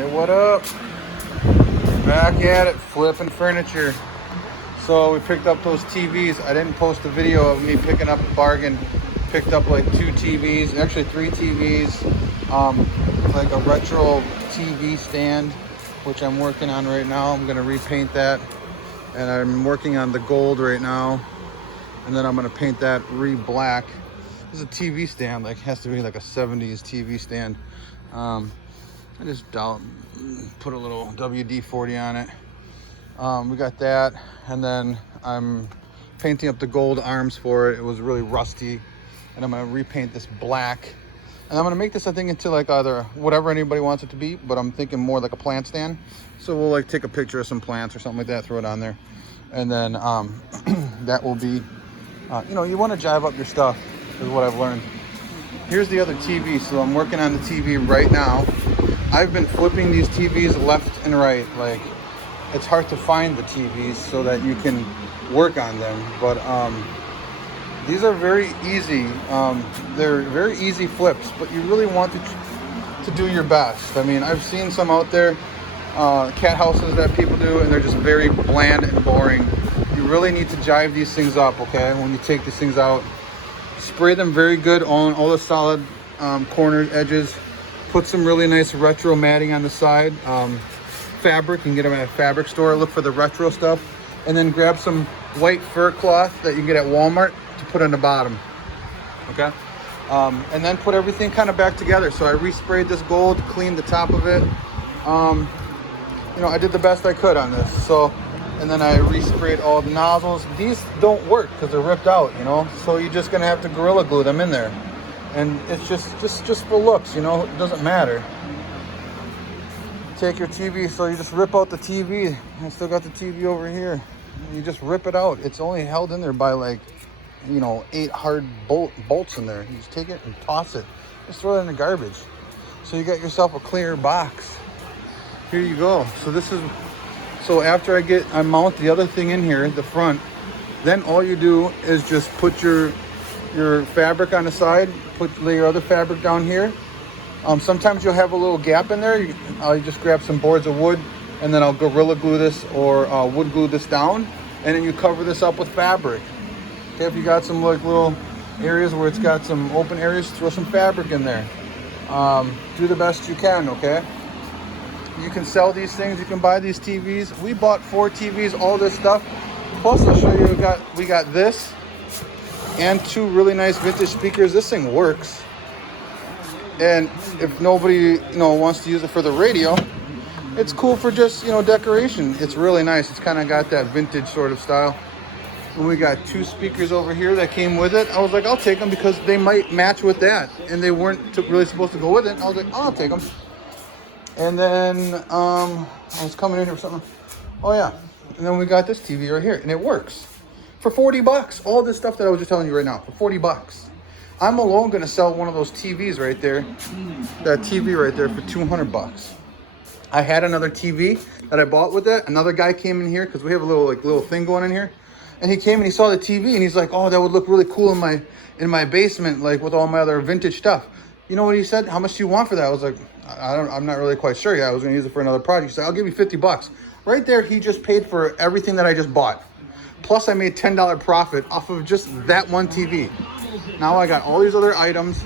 Hey, what up? Back at it, flipping furniture. So we picked up those TVs. I didn't post a video of me picking up a bargain. Picked up like 2 TVs, actually 3 TVs. Like a retro TV stand, which I'm working on right now. I'm gonna repaint that. And I'm working on the gold right now. And then I'm gonna paint that black. This is a TV stand, like has to be like a 70s TV stand. I just put a little WD-40 on it. We got that, and then I'm painting up the gold arms for it. It was really rusty, and I'm gonna repaint this black. And I'm gonna make this, I think, into like either whatever anybody wants it to be, but I'm thinking more like a plant stand. So we'll like take a picture of some plants or something like that, throw it on there. And then that will be, you know, you wanna jive up your stuff, is what I've learned. Here's the other TV, so I'm working on the TV right now. I've been flipping these TVs left and right. Like, it's hard to find the TVs so that you can work on them, but these are very easy. They're very easy flips, but you really want to do your best. I mean, I've seen some out there, cat houses that people do, and they're just very bland and boring. You really need to jive these things up, okay? When you take these things out, spray them very good on all the solid corners, edges. Put some really nice retro matting on the side. Fabric, you can get them at a fabric store. Look for the retro stuff. And then grab some white fur cloth that you can get at Walmart to put on the bottom. Okay? And then put everything kind of back together. So I resprayed this gold, cleaned the top of it. You know, I did the best I could on this. So, and then I resprayed all the nozzles. These don't work because they're ripped out, you know? So you're just gonna have to Gorilla Glue them in there. And it's just for looks, you know, it doesn't matter. Take your TV, so you just rip out the TV. I still got the TV over here. You just rip it out. It's only held in there by like, you know, 8 hard bolts in there. You just take it and toss it. Just throw it in the garbage. So you got yourself a clear box. Here you go. So this is, so after I mount the other thing in here, the front, then all you do is just put your fabric on the side, lay your other fabric down here. Sometimes you'll have a little gap in there. I'll just grab some boards of wood, and then I'll Gorilla Glue this or wood glue this down, and then you cover this up with fabric. Okay, if you got some like little areas where it's got some open areas, throw some fabric in there. Do the best you can, okay? You can sell these things, you can buy these TVs. We bought 4 TVs, all this stuff. Plus I'll show you, we got this and 2 really nice vintage speakers. This thing works. And if nobody, you know, wants to use it for the radio, it's cool for just, you know, decoration. It's really nice. It's kind of got that vintage sort of style. And we got 2 speakers over here that came with it. I was like, I'll take them because they might match with that. And they weren't really supposed to go with it. I was like, oh, I'll take them. And then I was coming in here for something. Oh yeah. And then we got this TV right here, and it works for 40 bucks. All this stuff that I was just telling you right now for 40 bucks. I'm alone gonna sell one of those TVs right there, that TV right there, for 200 bucks. I had another TV that I bought with that. Another guy came in here because we have a little thing going in here, and he came and he saw the TV and he's like, "Oh, that would look really cool in my basement, like with all my other vintage stuff." You know what he said? "How much do you want for that?" I was like, I'm not really quite sure yet. I was gonna use it for another project. He said, "I'll give you 50 bucks." Right there, he just paid for everything that I just bought. Plus, I made $10 profit off of just that one TV. Now I got all these other items,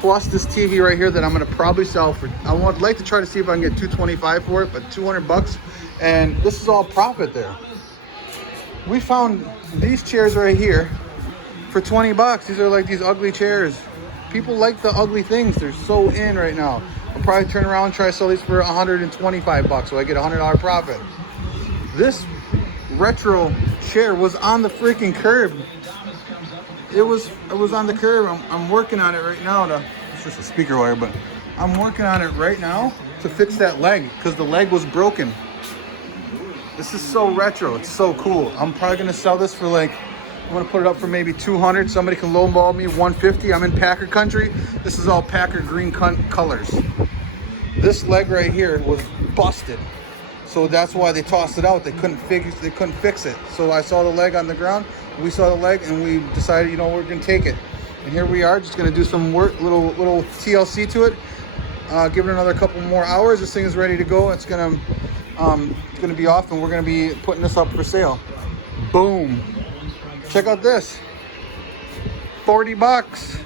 plus this TV right here that I'm gonna probably sell for, I would like to try to see if I can get $225 for it, but 200 bucks. And this is all profit there. We found these chairs right here for 20 bucks. These are like these ugly chairs. People like the ugly things. They're so in right now. I'll probably turn around and try to sell these for 125 bucks, so I get $100 profit. This retro chair was on the freaking curb. It was on the curb. I'm working on it right now. It's just a speaker wire, but I'm working on it right now to fix that leg because the leg was broken. This is so retro. It's so cool. I'm probably gonna sell this for like, I'm gonna put it up for maybe 200. Somebody can lowball me 150. I'm in Packer country. This is all Packer green colors. This leg right here was busted. So that's why they tossed it out. They couldn't fix it. So I saw the leg on the ground. We saw the leg and we decided, you know, we're gonna take it. And here we are, just gonna do some work, little TLC to it. Give it another couple more hours. This thing is ready to go. It's gonna be off, and we're gonna be putting this up for sale. Boom! Check out this. 40 bucks.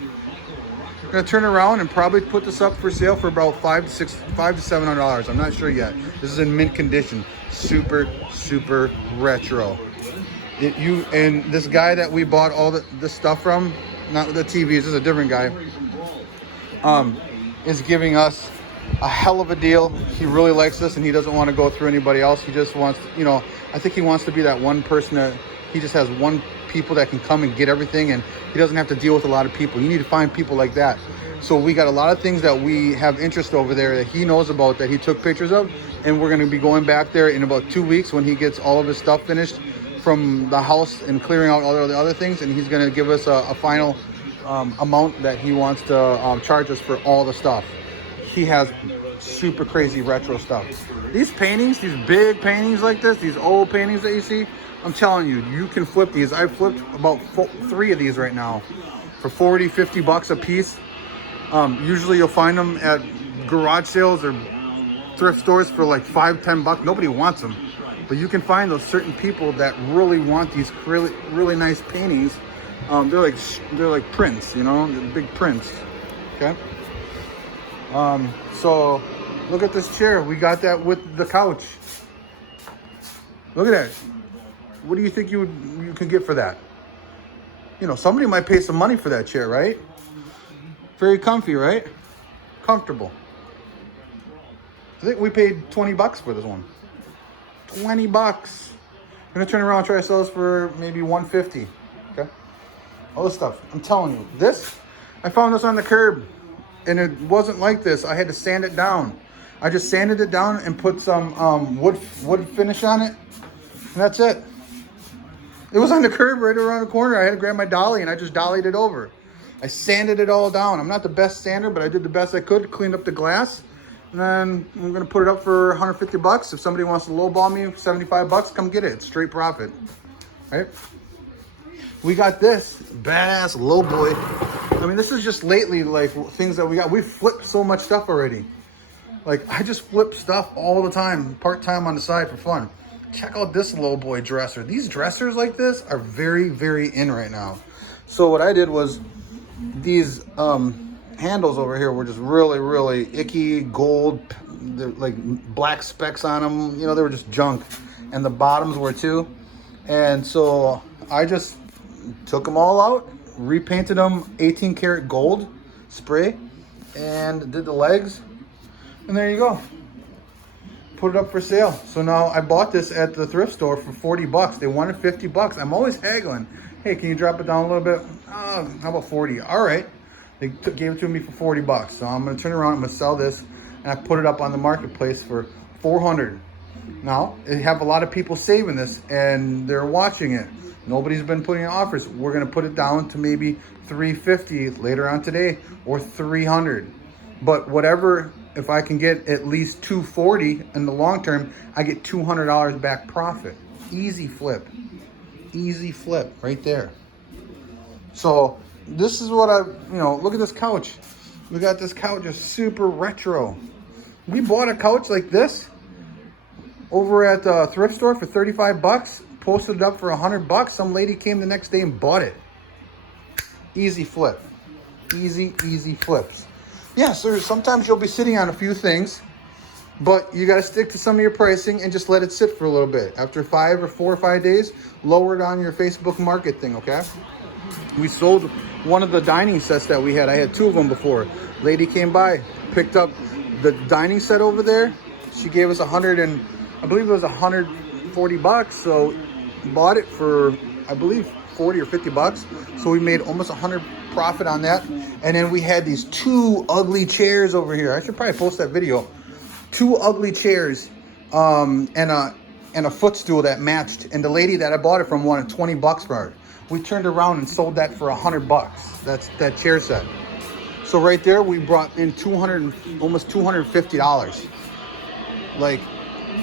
I'm gonna turn around and probably put this up for sale for about $500 to $700. I'm not sure yet. This is in mint condition. Super retro. And this guy that we bought all this stuff from, not the TVs, this is a different guy, is giving us a hell of a deal. He really likes this, and he doesn't want to go through anybody else. He just wants to, I think he wants to be that one person that he just has one people that can come and get everything, and he doesn't have to deal with a lot of people. You need to find people like that. So we got a lot of things that we have interest over there that he knows about, that he took pictures of, and we're going to be going back there in about 2 weeks when he gets all of his stuff finished from the house and clearing out all the other things, and he's going to give us a final amount that he wants to charge us for all the stuff. He has super crazy retro stuff. These paintings, these big paintings like this, these old paintings that you see, I'm telling you, you can flip these. I've flipped about 3 of these right now for 40, 50 bucks a piece. Usually you'll find them at garage sales or thrift stores for like 5, 10 bucks. Nobody wants them. But you can find those certain people that really want these really nice paintings. They're like prints, the big prints. Okay. So look at this chair. We got that with the couch. Look at that. What do you think you can get for that? Somebody might pay some money for that chair, right? Very comfy, right? Comfortable. I think we paid 20 bucks for this one. 20 bucks. I'm gonna turn around and try to sell this for maybe 150. Okay. All this stuff. I'm telling you, this, I found this on the curb, and it wasn't like this. I had to sand it down. I just sanded it down and put some wood finish on it, and that's it. It was on the curb right around the corner. I had to grab my dolly, and I just dollied it over. I sanded it all down. I'm not the best sander, but I did the best I could, cleaned up the glass. And then I'm gonna put it up for 150 bucks. If somebody wants to lowball me 75 bucks, come get it. It's straight profit, right? We got this badass low boy. I mean, this is just lately, like, things that we got. We've flipped so much stuff already. Like, I just flip stuff all the time, part-time on the side for fun. Check out this low boy dresser. These dressers like this are very in right now. So what I did was, these handles over here were just really icky gold. They're like black specks on them. They were just junk, and the bottoms were too. And so I just took them all out, repainted them 18 karat gold spray, and did the legs, and there you go. Put it up for sale. So now I bought this at the thrift store for 40 bucks. They wanted 50 bucks. I'm always haggling. Hey, can you drop it down a little bit? How about 40? All right. They gave it to me for 40 bucks. So I'm going to turn around, I'm going to sell this, and I put it up on the marketplace for 400. Now, they have a lot of people saving this, and they're watching it. Nobody's been putting in offers. We're going to put it down to maybe 350 later on today, or 300. But whatever, if I can get at least 240 in the long term, I get $200 back profit. Easy flip right there. So this is what look at this couch. We got this couch, just super retro. We bought a couch like this over at the thrift store for 35 bucks, posted it up for 100 bucks. Some lady came the next day and bought it. Easy flip. Easy flips. Yeah, so sometimes you'll be sitting on a few things, but you got to stick to some of your pricing and just let it sit for a little bit. After 4 or 5 days, lower it on your Facebook Market thing, okay? We sold one of the dining sets that we had. I had 2 of them before. Lady came by, picked up the dining set over there. She gave us I believe it was 140 bucks. So bought it for, I believe, 40 or 50 bucks. So we made almost 100 profit on that. And then we had these 2 ugly chairs over here. I should probably post that video. 2 ugly chairs and a footstool that matched. And the lady that I bought it from wanted 20 bucks for it. We turned around and sold that for 100 bucks. That's that chair set. So right there, we brought in almost $250. Like,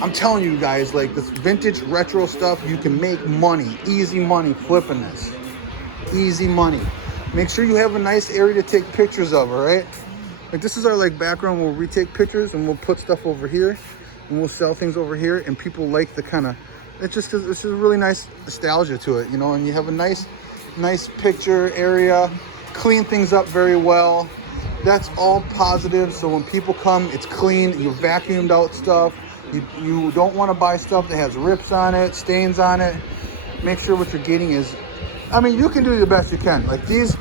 I'm telling you guys, like, this vintage retro stuff, you can make money, easy money flipping this. Easy money. Make sure you have a nice area to take pictures of, all right? Like this is our like background where we take pictures and we'll put stuff over here and we'll sell things over here, and people like the kind of, it's just a really nice nostalgia to it, you know. And you have a nice picture area, clean things up very well. That's all positive. So when people come, it's clean. You vacuumed out stuff. You don't want to buy stuff that has rips on it, stains on it. Make sure what you're getting is, I mean, you can do the best you can. Like these,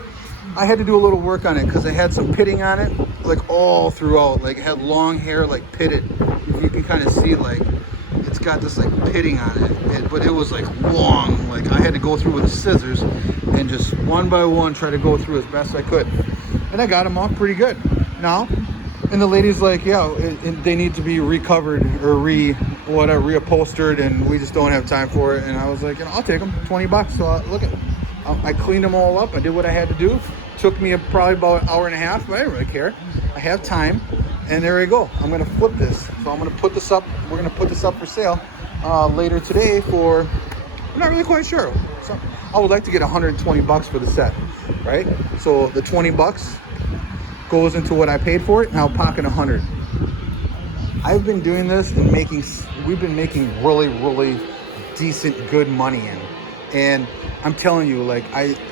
I had to do a little work on it because I had some pitting on it, like all throughout. Like it had long hair, like pitted. If you can kind of see, like it's got this like pitting on it, but it was like long. Like I had to go through with the scissors and just one by one try to go through as best I could, and I got them off pretty good. Now, and the lady's like, yeah, they need to be recovered or reupholstered, and we just don't have time for it. And I was like, I'll take them, $20. So look at, I cleaned them all up. I did what I had to do. Took me probably about an hour and a half, but I didn't really care. I have time, and there we go. I'm gonna flip this. So I'm gonna put this up. We're gonna put this up for sale later today for, I'm not really quite sure. So I would like to get $120 for the set, right? So the $20 goes into what I paid for it, and I'll pocket $100. I've been doing this and we've been making really decent, good money in, and I'm telling you, like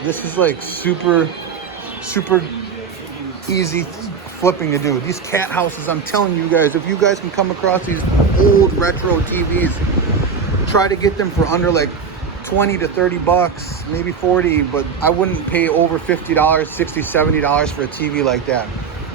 this is like super easy flipping to do. These cat houses, I'm telling you guys, if you guys can come across these old retro TVs, try to get them for under like 20 to 30 bucks, maybe 40, but I wouldn't pay over $50, $60, $70 for a TV like that.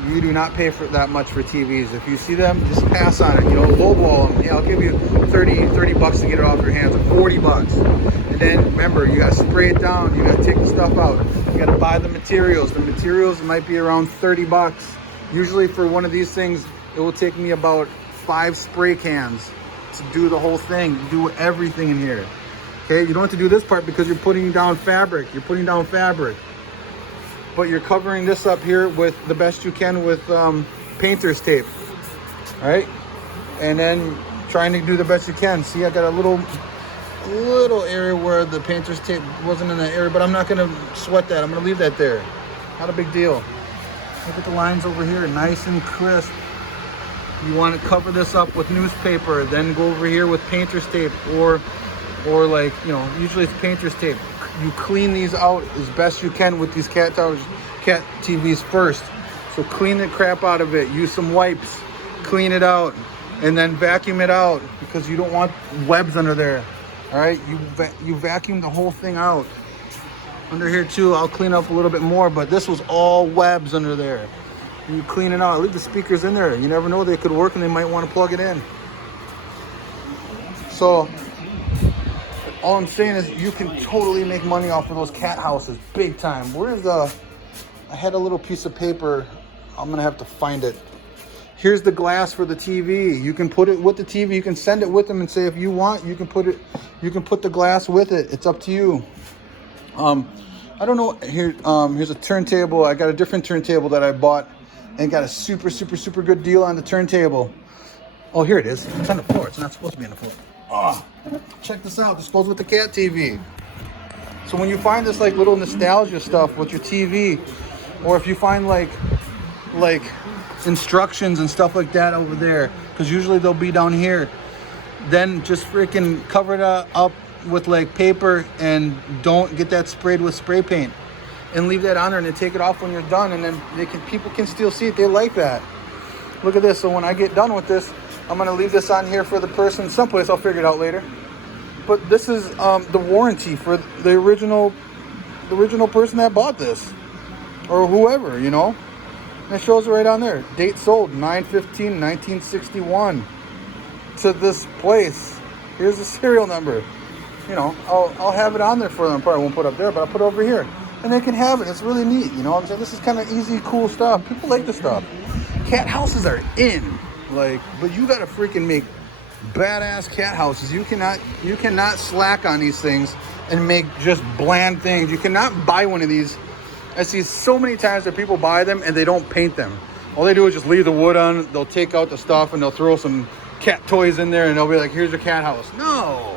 You do not pay for that much for TVs. If you see them, just pass on it, you know, lowball them. Yeah, I'll give you 30 bucks to get it off your hands, or 40 bucks. And then remember, you gotta spray it down, you gotta take the stuff out, you gotta buy the materials. The materials might be around 30 bucks. Usually for one of these things, it will take me about 5 spray cans to do the whole thing, do everything in here. Okay, you don't have to do this part because you're putting down fabric. But you're covering this up here with the best you can with painter's tape. All right, and then trying to do the best you can. See, I got a little area where the painter's tape wasn't in that area, but I'm not gonna sweat that. I'm gonna leave that there. Not a big deal. Look at the lines over here, nice and crisp. You want to cover this up with newspaper, then go over here with painter's tape, or like, you know, usually it's painter's tape. You clean these out as best you can with these cat TVs first. So clean the crap out of it. Use some wipes, clean it out, and then vacuum it out because you don't want webs under there. All right, you vacuum the whole thing out. Under here too, I'll clean up a little bit more, but this was all webs under there. You clean it out. Leave the speakers in there. You never know, they could work and they might want to plug it in. So all I'm saying is you can totally make money off of those cat houses, big time. I had a little piece of paper. I'm gonna have to find it. Here's the glass for the TV. You can put it with the TV. You can send it with them and say, if you want, you can put the glass with it. It's up to you. I don't know. Here's a turntable. I got a different turntable that I bought and got a super good deal on the turntable. Oh, here it is. It's on the floor. It's not supposed to be on the floor. Oh, check this out. This goes with the cat TV. So when you find this like little nostalgia stuff with your TV, or if you find like instructions and stuff like that over there, because usually they'll be down here, then just freaking cover it up with like paper and don't get that sprayed with spray paint, and leave that on there, and then take it off when you're done, and then people can still see it. They like that. Look at this. So when I get done with this, I'm gonna leave this on here for the person someplace. I'll figure it out later. But this is the warranty for the original person that bought this, or whoever, you know. And it shows right on there. Date sold 9/15/1961 to this place. Here's the serial number. You know, I'll have it on there for them. Probably won't put it up there, but I'll put it over here, and they can have it. It's really neat. You know what I'm saying? This is kind of easy, cool stuff. People like this stuff. Cat houses are in. Like, but you gotta freaking make badass cat houses. You cannot slack on these things and make just bland things. You cannot buy one of these. I see so many times that people buy them and they don't paint them. All they do is just leave the wood on. They'll take out the stuff and they'll throw some cat toys in there and they'll be like, here's your cat house. No,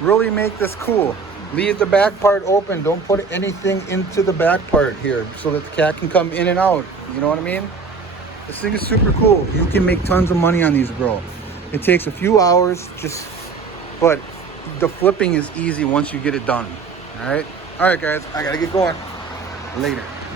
really make this cool. Leave the back part open. Don't put anything into the back part here so that the cat can come in and out. You know what I mean? This thing is super cool. You can make tons of money on these, bro. It takes a few hours, but the flipping is easy once you get it done. All right, guys, I gotta get going. Later.